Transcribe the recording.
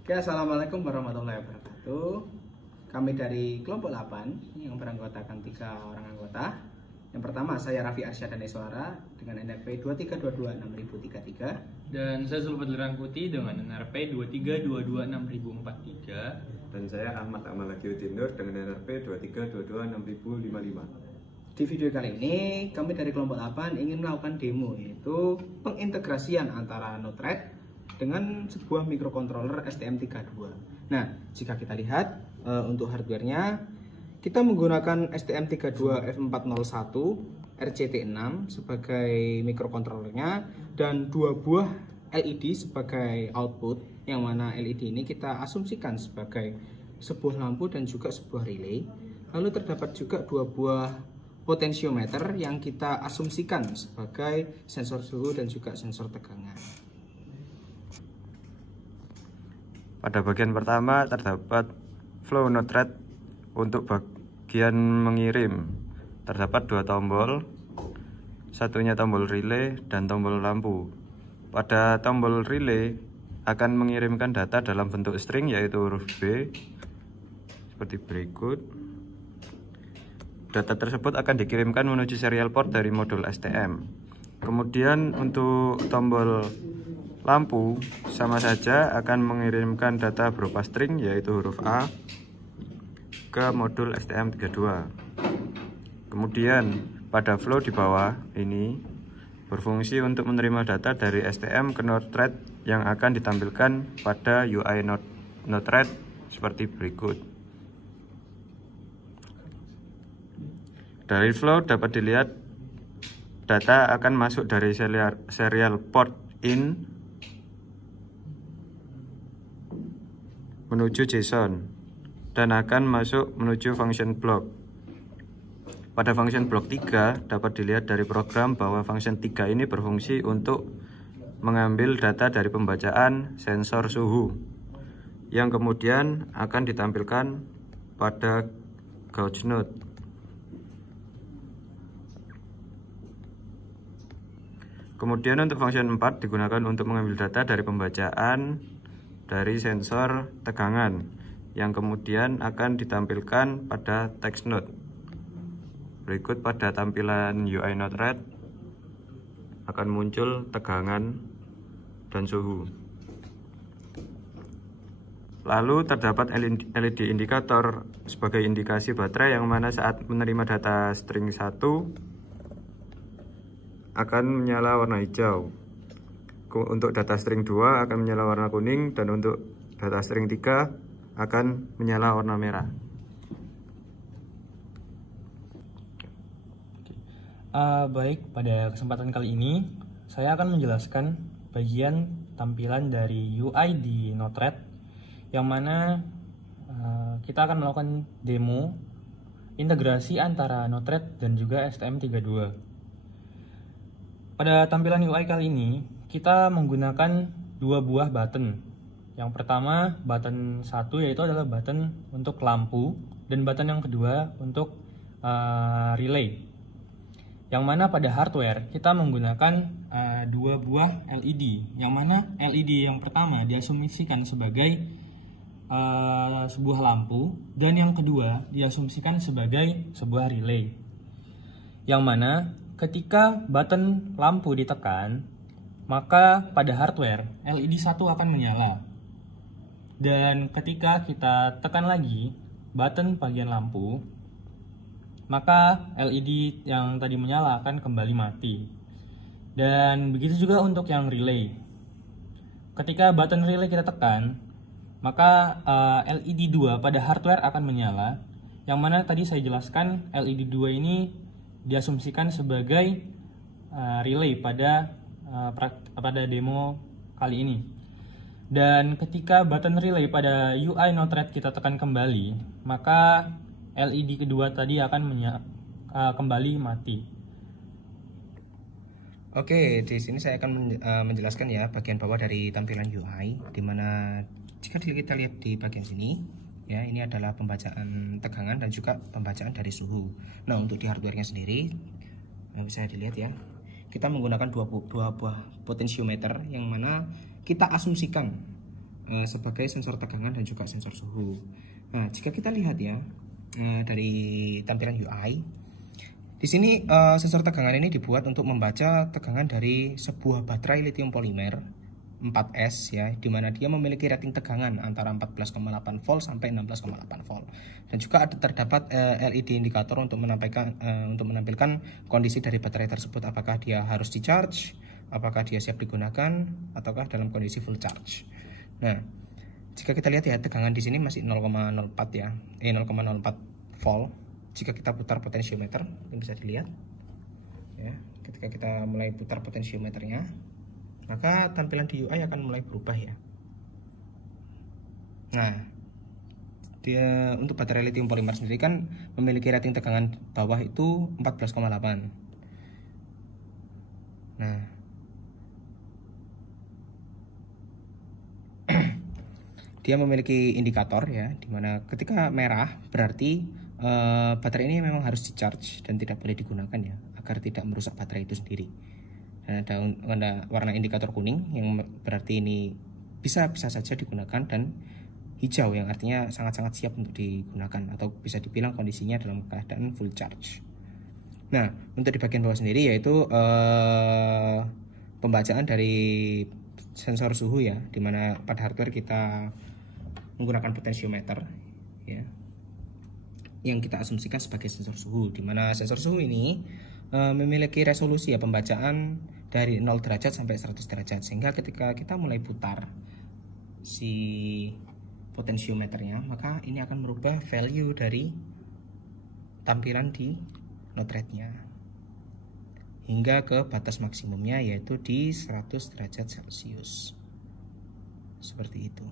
Oke, assalamualaikum warahmatullahi wabarakatuh. Kami dari kelompok 8 yang beranggotakan 3 orang anggota. Yang pertama saya Raffi Arsyadana Iswara dengan NRP 23226033. Dan saya Zulfadli Rangkuti dengan NRP 23226043. Dan saya Ahmad Amalagiuddin Nur dengan NRP 23226055. Di video kali ini kami dari kelompok 8 ingin melakukan demo, yaitu pengintegrasian antara Node-RED dengan sebuah microcontroller STM32. Nah, jika kita lihat untuk hardwarenya, kita menggunakan STM32F401 RCT6 sebagai microcontrollernya dan 2 buah LED sebagai output, yang mana LED ini kita asumsikan sebagai sebuah lampu dan juga sebuah relay. Lalu terdapat juga 2 buah potensiometer yang kita asumsikan sebagai sensor suhu dan juga sensor tegangan. Pada bagian pertama terdapat flow Node-RED. Untuk bagian mengirim terdapat 2 tombol, satunya tombol relay dan tombol lampu. Pada tombol relay akan mengirimkan data dalam bentuk string, yaitu huruf B seperti berikut. Data tersebut akan dikirimkan menuju serial port dari modul STM. Kemudian untuk tombol lampu sama saja akan mengirimkan data berupa string, yaitu huruf A, ke modul STM32. Kemudian pada flow di bawah ini berfungsi untuk menerima data dari STM ke Node-RED yang akan ditampilkan pada UI Node-RED seperti berikut. Dari flow dapat dilihat data akan masuk dari serial port in menuju JSON dan akan masuk menuju function block. Pada function block 3 dapat dilihat dari program bahwa function 3 ini berfungsi untuk mengambil data dari pembacaan sensor suhu yang kemudian akan ditampilkan pada gauge node. Kemudian untuk function 4 digunakan untuk mengambil data dari pembacaan dari sensor tegangan yang kemudian akan ditampilkan pada text node. Berikut pada tampilan UI Node-RED akan muncul tegangan dan suhu. Lalu terdapat LED indikator sebagai indikasi baterai, yang mana saat menerima data string 1 akan menyala warna hijau. Untuk data string 2 akan menyala warna kuning, dan untuk data string 3 akan menyala warna merah. Baik, pada kesempatan kali ini saya akan menjelaskan bagian tampilan dari UI di Node-RED, yang mana kita akan melakukan demo integrasi antara Node-RED dan juga STM32. Pada tampilan UI kali ini kita menggunakan 2 buah button. Yang pertama, button 1 yaitu adalah button untuk lampu, dan button yang kedua untuk relay. Yang mana pada hardware kita menggunakan 2 buah LED. Yang mana LED yang pertama diasumsikan sebagai sebuah lampu, dan yang kedua diasumsikan sebagai sebuah relay. Yang mana ketika button lampu ditekan, maka pada hardware LED 1 akan menyala. Dan ketika kita tekan lagi button bagian lampu, maka LED yang tadi menyala akan kembali mati. Dan begitu juga untuk yang relay. Ketika button relay kita tekan, maka LED 2 pada hardware akan menyala, yang mana tadi saya jelaskan LED 2 ini diasumsikan sebagai relay pada demo kali ini. Dan ketika button relay pada UI Node-RED kita tekan kembali, maka LED kedua tadi akan kembali mati. Oke, di sini saya akan menjelaskan ya bagian bawah dari tampilan UI, dimana jika kita lihat di bagian sini, ya, ini adalah pembacaan tegangan dan juga pembacaan dari suhu. Nah, untuk di hardwarenya sendiri, bisa dilihat ya, kita menggunakan dua buah potensiometer, yang mana kita asumsikan sebagai sensor tegangan dan juga sensor suhu. Nah, jika kita lihat ya dari tampilan UI, di sini sensor tegangan ini dibuat untuk membaca tegangan dari sebuah baterai lithium polimer 4S ya, dimana dia memiliki rating tegangan antara 14,8 volt sampai 16,8 volt, dan juga terdapat LED indikator untuk menampilkan kondisi dari baterai tersebut, apakah dia harus di charge, apakah dia siap digunakan, ataukah dalam kondisi full charge. Nah, jika kita lihat ya, tegangan di sini masih 0,04 ya, 0,04 volt. Jika kita putar potensiometer, ini bisa dilihat ya, ketika kita mulai putar potensiometernya, maka tampilan di UI akan mulai berubah ya. Nah, dia untuk baterai lithium polimer sendiri kan memiliki rating tegangan bawah itu 14,8. Nah, dia memiliki indikator ya, dimana ketika merah berarti baterai ini memang harus di charge dan tidak boleh digunakan ya, agar tidak merusak baterai itu sendiri. Dan ada warna indikator kuning yang berarti ini bisa saja digunakan, dan hijau yang artinya sangat-sangat siap untuk digunakan atau bisa dibilang kondisinya dalam keadaan full charge. Nah, untuk di bagian bawah sendiri yaitu pembacaan dari sensor suhu ya, dimana pada hardware kita menggunakan potensiometer ya, yang kita asumsikan sebagai sensor suhu, dimana sensor suhu ini memiliki resolusi ya pembacaan dari 0 derajat sampai 100 derajat, sehingga ketika kita mulai putar si potensiometernya, maka ini akan merubah value dari tampilan di note rate-nya hingga ke batas maksimumnya, yaitu di 100 derajat Celcius seperti itu.